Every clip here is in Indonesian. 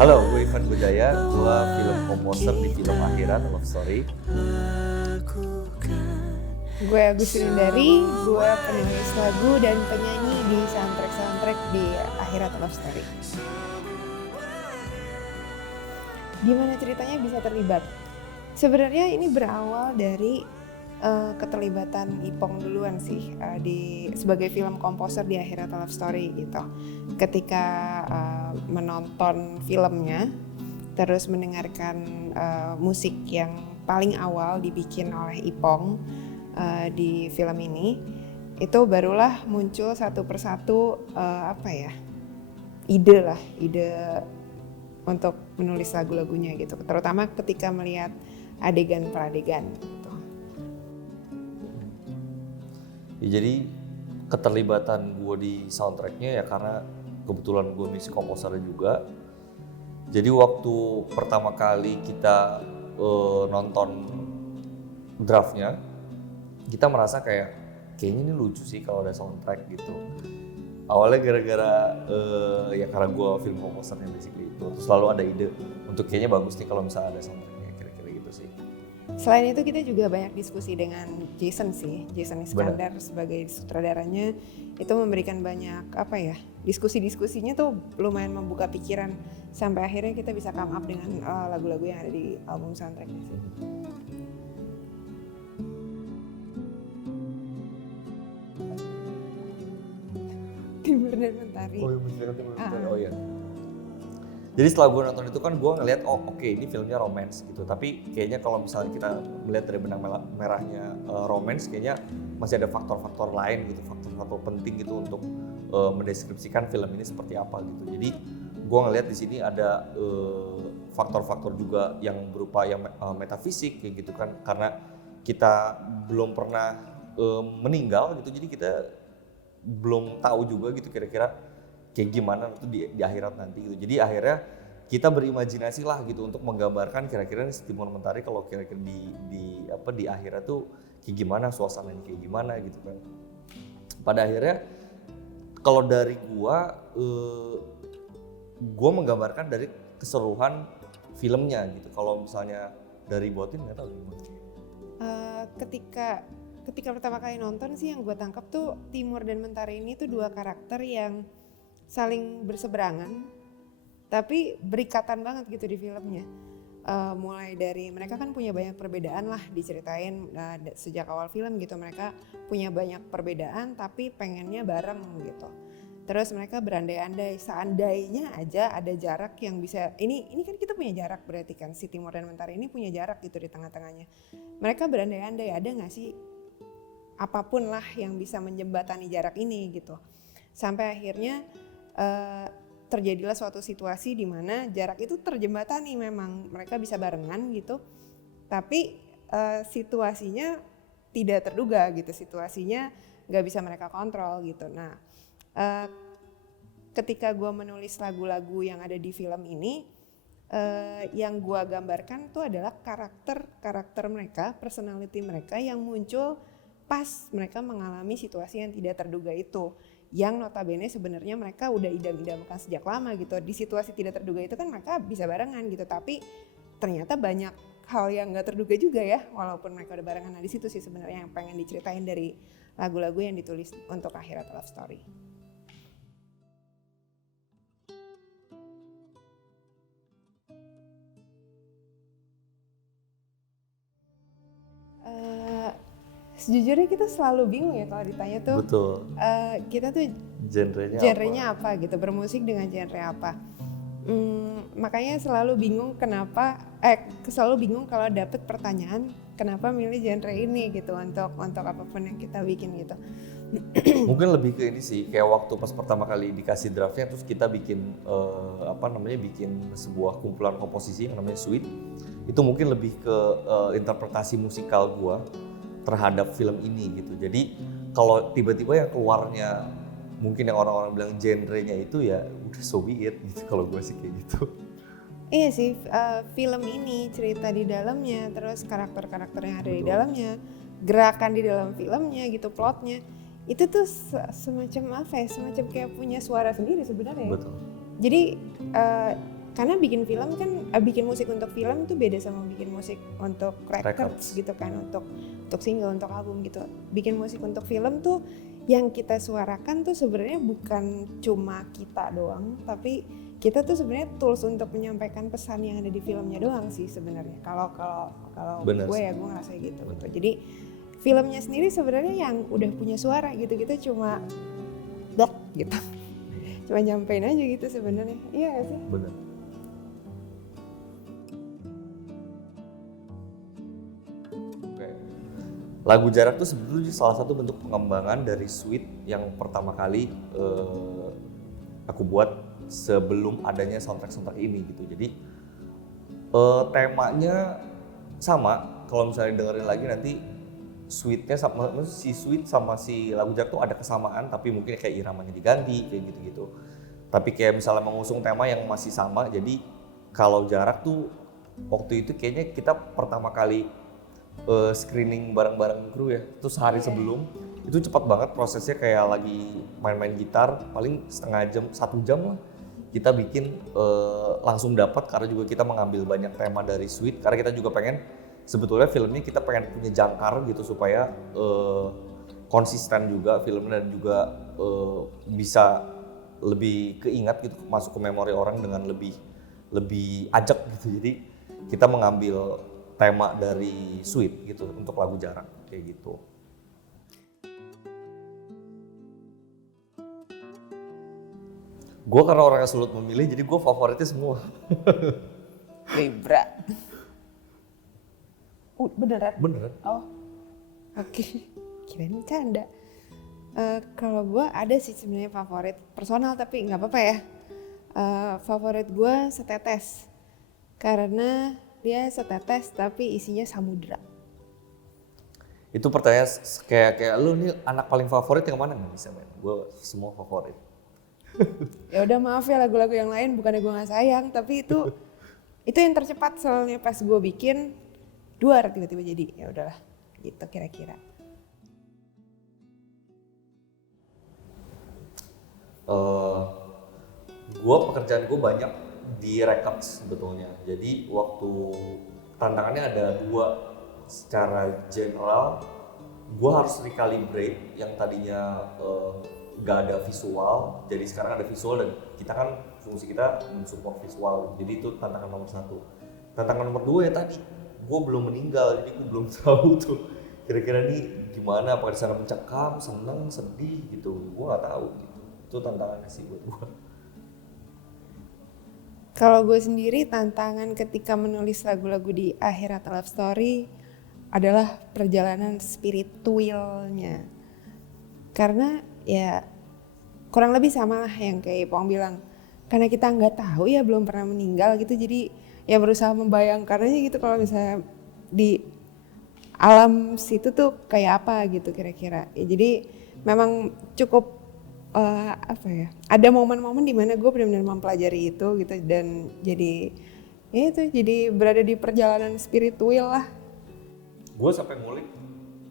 Halo, gue Ivan Budaya, gue film komposer di film Akhirat Love Story. Gue Agus Rindari, gue penulis lagu dan penyanyi di soundtrack di Akhirat Love Story. Gimana ceritanya bisa terlibat? Sebenarnya ini berawal dari keterlibatan Ipong duluan sih sebagai film komposer di Akhirat Love Story gitu. Ketika menonton filmnya, terus mendengarkan musik yang paling awal dibikin oleh Ipong di film ini, itu barulah muncul satu persatu ide untuk menulis lagu-lagunya gitu, terutama ketika melihat adegan per adegan gitu. Ya, jadi keterlibatan gue di soundtracknya ya karena kebetulan gue musik komposernya juga. Jadi waktu pertama kali kita nonton draftnya, kita merasa kayaknya ini lucu sih kalau ada soundtrack gitu. Awalnya gara-gara ya karena gue film komposernya basically itu, terus selalu ada ide untuk kayaknya bagus nih kalau misalnya ada soundtracknya, kira-kira gitu sih. Selain itu kita juga banyak diskusi dengan Jason Iskandar sebagai sutradaranya. Itu memberikan banyak diskusi-diskusinya tuh lumayan membuka pikiran sampai akhirnya kita bisa come up dengan lagu-lagu yang ada di album soundtracknya sih. Timur dan Mentari. Oh iya. Jadi setelah gue nonton itu kan gue ngeliat oke, ini filmnya romance gitu. Tapi kayaknya kalau misalnya kita melihat dari benang merahnya romance, kayaknya masih ada faktor-faktor lain gitu, faktor-faktor penting gitu untuk mendeskripsikan film ini seperti apa gitu. Jadi gue ngeliat di sini ada faktor-faktor juga yang berupa yang metafisik kayak gitu kan, karena kita belum pernah meninggal gitu, jadi kita belum tahu juga gitu kira-kira kayak gimana itu di akhirat nanti gitu. Jadi akhirnya kita berimajinasi lah gitu untuk menggambarkan kira-kira Timur Mentari kalau kira-kira di akhirat tuh kayak gimana, suasananya kayak gimana gitu kan. Pada akhirnya kalau dari gua menggambarkan dari keseluruhan filmnya gitu. Kalau misalnya dari Botin nggak tahu gimana. Ketika pertama kali nonton sih yang gue tangkap tuh Timur dan Mentari ini tuh dua karakter yang saling berseberangan tapi berikatan banget gitu di filmnya. Mulai dari mereka kan punya banyak perbedaan lah diceritain sejak awal film gitu, mereka punya banyak perbedaan tapi pengennya bareng gitu. Terus mereka berandai-andai seandainya aja ada jarak yang bisa ini kan kita punya jarak, berarti kan si Timur dan Mentari ini punya jarak gitu di tengah-tengahnya. Mereka berandai-andai ada nggak sih apapun lah yang bisa menjembatani jarak ini gitu. Sampai akhirnya terjadilah suatu situasi di mana jarak itu terjembatani, memang mereka bisa barengan gitu. Tapi situasinya tidak terduga gitu, situasinya nggak bisa mereka kontrol gitu. Nah, ketika gue menulis lagu-lagu yang ada di film ini, yang gue gambarkan tuh adalah karakter mereka, personality mereka yang muncul pas mereka mengalami situasi yang tidak terduga itu, yang notabene sebenarnya mereka udah idam-idamkan sejak lama gitu. Di situasi tidak terduga itu kan mereka bisa barengan gitu, tapi ternyata banyak hal yang nggak terduga juga ya, walaupun mereka udah barengan. Nah di situ sih sebenarnya yang pengen diceritain dari lagu-lagu yang ditulis untuk Akhirat Love Story. Sejujurnya kita selalu bingung ya kalau ditanya tuh. Betul. Kita tuh genrenya apa gitu, bermusik dengan genre apa. Makanya selalu bingung kalau dapet pertanyaan kenapa milih genre ini gitu untuk apapun yang kita bikin gitu. Mungkin lebih ke ini sih, kayak waktu pas pertama kali dikasih draftnya terus kita bikin bikin sebuah kumpulan komposisi yang namanya Suite. Itu mungkin lebih ke interpretasi musikal gua terhadap film ini gitu. Jadi kalau tiba-tiba yang keluarnya mungkin yang orang-orang bilang genrenya itu ya udah so be it gitu, kalau gue sih kayak gitu. Iya sih, film ini cerita di dalamnya, terus karakter-karakter yang ada di dalamnya, gerakan di dalam filmnya gitu, plotnya itu tuh semacam kayak punya suara sendiri sebenarnya. Betul. Jadi karena bikin film kan bikin musik untuk film tuh beda sama bikin musik untuk records gitu kan, untuk single, untuk album gitu. Bikin musik untuk film tuh yang kita suarakan tuh sebenarnya bukan cuma kita doang, tapi kita tuh sebenarnya tools untuk menyampaikan pesan yang ada di filmnya doang sih sebenarnya. Kalau gue ya gue ngerasa gitu. Jadi filmnya sendiri sebenarnya yang udah punya suara gitu, kita cuma gitu. Cuma nyampein aja gitu sebenarnya. Iya gak sih? Bener. Lagu Jarak tuh sebetulnya salah satu bentuk pengembangan dari suite yang pertama kali aku buat sebelum adanya soundtrack ini gitu. Jadi temanya sama, kalau misalnya dengerin lagi nanti suite-nya sama si Lagu Jarak tuh ada kesamaan, tapi mungkin kayak iramanya diganti kayak gitu-gitu. Tapi kayak misalnya mengusung tema yang masih sama, jadi kalau Jarak tuh waktu itu kayaknya kita pertama kali screening bareng-bareng kru ya, terus sehari sebelum itu cepat banget prosesnya, kayak lagi main-main gitar paling setengah jam, 1 jam lah kita bikin langsung dapat, karena juga kita mengambil banyak tema dari suite, karena kita juga pengen sebetulnya filmnya kita pengen punya jangkar gitu supaya konsisten juga filmnya dan juga bisa lebih keingat gitu, masuk ke memori orang dengan lebih ajak gitu. Jadi kita mengambil tema dari suite gitu untuk Lagu Jarak kayak gitu. Gue karena orangnya sulit memilih, jadi gue favoritnya semua. Libra. Beneran? Beneran. Oh, oke. Kirain bercanda. Kalau gue ada sih sebenarnya favorit personal, tapi nggak apa-apa ya. Favorit gue Setetes, karena dia setetes tapi isinya samudra. Itu pertanyaan kayak lu nih anak paling favorit yang mana nggak bisa main? Gue semua favorit. Ya udah maaf ya, lagu-lagu yang lain bukannya gue nggak sayang, tapi itu yang tercepat soalnya pas gue bikin duar tiba-tiba jadi ya udahlah gitu kira-kira. Pekerjaan gue banyak di records sebetulnya. Jadi waktu tantangannya ada 2 secara general, gue harus recalibrate yang tadinya gak ada visual, jadi sekarang ada visual, dan kita kan fungsi kita mensupport visual, jadi itu tantangan nomor 1. Tantangan nomor 2 ya tadi, gue belum meninggal, jadi gue belum tahu tuh kira-kira nih gimana, apakah disana mencekam, seneng, sedih gitu, gue gak tahu gitu. Itu tantangannya sih buat gue. Kalau gue sendiri tantangan ketika menulis lagu-lagu di Akhirat Love Story adalah perjalanan spiritualnya. Karena ya kurang lebih sama lah yang kayak Ipong bilang. Karena kita nggak tahu ya, belum pernah meninggal gitu, jadi ya berusaha membayangkan aja gitu kalau misalnya di alam situ tuh kayak apa gitu kira-kira. Ya, jadi memang cukup ada momen-momen di mana gue benar-benar mempelajari itu gitu, dan jadi ya itu jadi berada di perjalanan spiritual lah. Gue sampai ngulik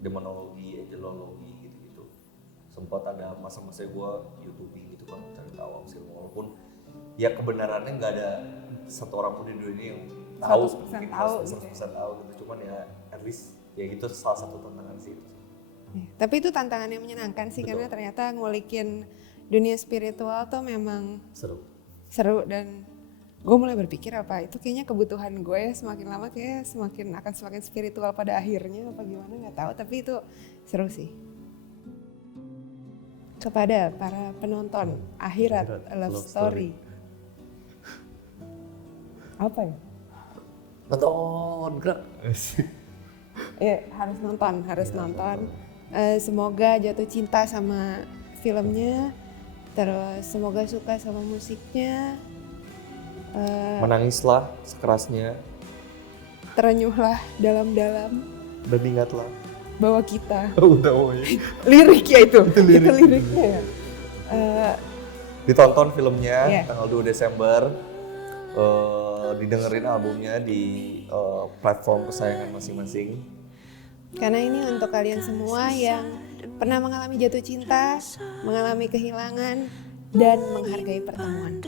demonologi, angelologi gitu-gitu. Sempat ada masa-masa gue YouTubing gitu kan, cari tahu sih, walaupun ya kebenarannya nggak ada satu orang pun di dunia yang tahu, 100% tahu gitu. 100% tahu gitu. Cuman ya at least ya gitu salah satu tantangan sih. Tapi itu tantangan yang menyenangkan sih. Betul. Karena ternyata ngulikin dunia spiritual tuh memang seru, dan gue mulai berpikir apa itu kayaknya kebutuhan gue ya, semakin lama kayak semakin spiritual pada akhirnya, apa gimana nggak tahu, tapi itu seru sih. Kepada para penonton Akhirat Love Story. Apa ya? Nonton, gerak. Ya harus nonton. Semoga jatuh cinta sama filmnya, terus semoga suka sama musiknya, menangislah sekerasnya, terenyuhlah dalam-dalam, dan ingatlah bahwa kita lirik ya itu liriknya ya. Ditonton filmnya tanggal 2 Desember, didengerin albumnya di platform kesayangan masing-masing. Karena ini untuk kalian semua yang pernah mengalami jatuh cinta, mengalami kehilangan, dan menghargai pertemuan.